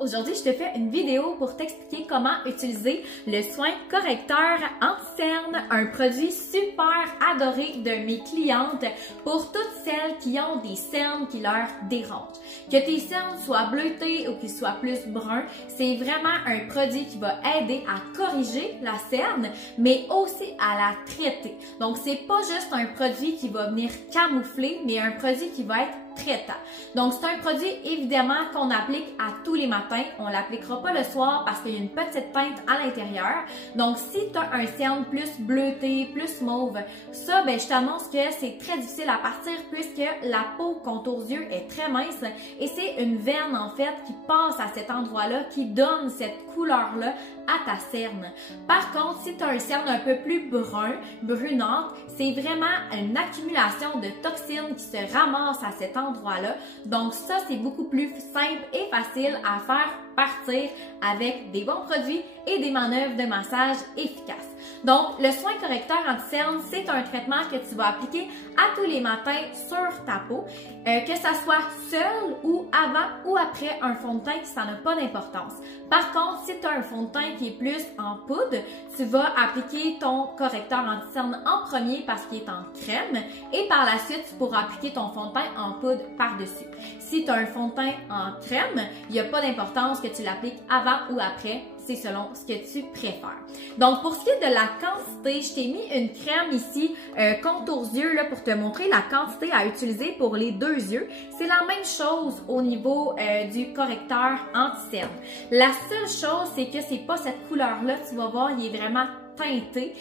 Aujourd'hui je te fais une vidéo pour t'expliquer comment utiliser le soin correcteur anti-cerne, un produit super adoré de mes clientes pour toutes celles qui ont des cernes qui leur dérangent. Que tes cernes soient bleutées ou qu'ils soient plus bruns, c'est vraiment un produit qui va aider à corriger la cerne, mais aussi à la traiter. Donc c'est pas juste un produit qui va venir camoufler, mais un produit qui va être traitant. Donc, c'est un produit, évidemment, qu'on applique à tous les matins. On l'appliquera pas le soir parce qu'il y a une petite teinte à l'intérieur. Donc, si tu as un cerne plus bleuté, plus mauve, ça, ben, je t'annonce que c'est très difficile à partir puisque la peau contour yeux est très mince et c'est une veine, en fait, qui passe à cet endroit-là, qui donne cette couleur-là à ta cerne. Par contre, si tu as un cerne un peu plus brun, brunâtre, c'est vraiment une accumulation de toxines qui se ramassent à cet endroit-là. Donc ça, c'est beaucoup plus simple et facile à faire partir avec des bons produits et des manœuvres de massage efficaces. Donc, le soin correcteur anti-cerne, c'est un traitement que tu vas appliquer à tous les matins sur ta peau, que ça soit seul ou avant ou après un fond de teint, ça n'a pas d'importance. Par contre, si tu as un fond de teint qui est plus en poudre, tu vas appliquer ton correcteur anti-cerne en premier parce qu'il est en crème et par la suite, tu pourras appliquer ton fond de teint en poudre par-dessus. Si tu as un fond de teint en crème, il n'y a pas d'importance que tu l'appliques avant ou après, c'est selon ce que tu préfères. Donc, pour ce qui est de la quantité, je t'ai mis une crème ici, contour yeux, là, pour te montrer la quantité à utiliser pour les deux yeux. C'est la même chose au niveau du correcteur anti-cerne. La seule chose, c'est que c'est pas cette couleur-là, tu vas voir, il est vraiment teinté.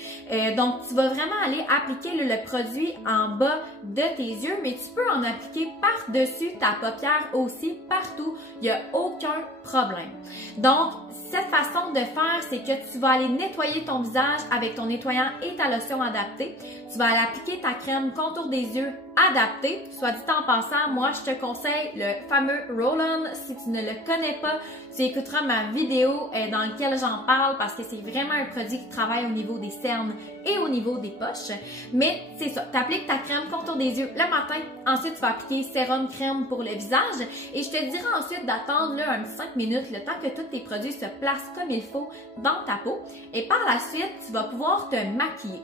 Donc, tu vas vraiment aller appliquer le produit en bas de tes yeux, mais tu peux en appliquer par-dessus ta paupière aussi, partout. Il n'y a aucun problème. Donc, cette façon de faire, c'est que tu vas aller nettoyer ton visage avec ton nettoyant et ta lotion adaptée. Tu vas aller appliquer ta crème contour des yeux adaptée. Soit dit en passant, moi, je te conseille le fameux Roll-On. Si tu ne le connais pas, tu écouteras ma vidéo dans laquelle j'en parle parce que c'est vraiment un produit qui travaille au niveau des cernes et au niveau des poches. Mais c'est ça, tu appliques ta crème contour des yeux le matin. Ensuite, tu vas appliquer sérum crème pour le visage. Et je te dirai ensuite d'attendre là, un petit 5 minutes, le temps que tous tes produits se placent comme il faut dans ta peau. Et par la suite, tu vas pouvoir te maquiller.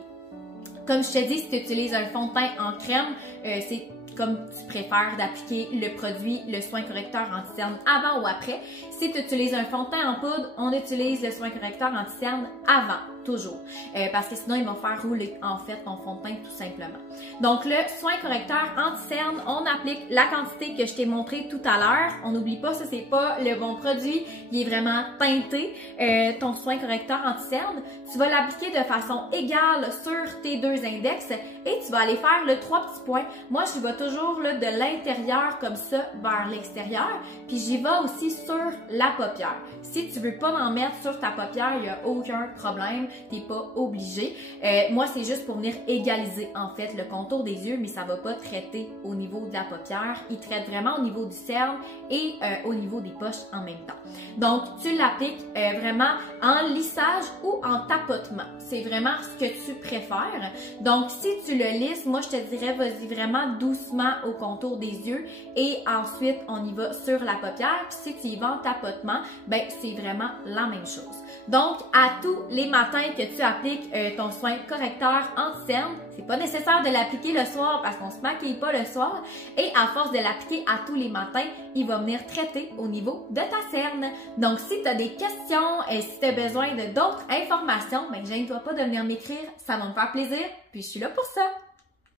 Comme je te dis, si tu utilises un fond de teint en crème, c'est comme tu préfères d'appliquer le produit, le soin correcteur anti-cerne avant ou après. Si tu utilises un fond de teint en poudre, on utilise le soin correcteur anti-cerne avant, toujours. Parce que sinon, il va faire rouler en fait ton fond de teint tout simplement. Donc le soin correcteur anti-cerne, on applique la quantité que je t'ai montré tout à l'heure. On n'oublie pas, ça c'est pas le bon produit, il est vraiment teinté. Ton soin correcteur anti-cerne, tu vas l'appliquer de façon égale sur tes deux index et tu vas aller faire le 3 petits points. Moi, je vais toujours là, de l'intérieur comme ça vers l'extérieur, puis j'y vais aussi sur la paupière. Si tu veux pas m'en mettre sur ta paupière, il n'y a aucun problème, t'es pas obligé. Moi, c'est juste pour venir égaliser en fait le contour des yeux, mais ça va pas traiter au niveau de la paupière. Il traite vraiment au niveau du cerne et au niveau des poches en même temps. Donc, tu l'appliques vraiment en lissage ou en tapotement. C'est vraiment ce que tu préfères. Donc, si tu le lisses, moi, je te dirais, vas-y vraiment doucement au contour des yeux et ensuite, on y va sur la paupière. Puis si tu y vas en tapotement, ben c'est vraiment la même chose. Donc, à tous les matins que tu appliques ton soin correcteur anti-cerne, c'est pas nécessaire de l'appliquer le soir parce qu'on se maquille pas le soir et à force de l'appliquer à tous les matins, il va venir traiter au niveau de ta cerne. Donc, si tu as des questions et si tu as besoin de d'autres informations, ben gêne-toi pas de venir m'écrire, ça va me faire plaisir, puis je suis là pour ça.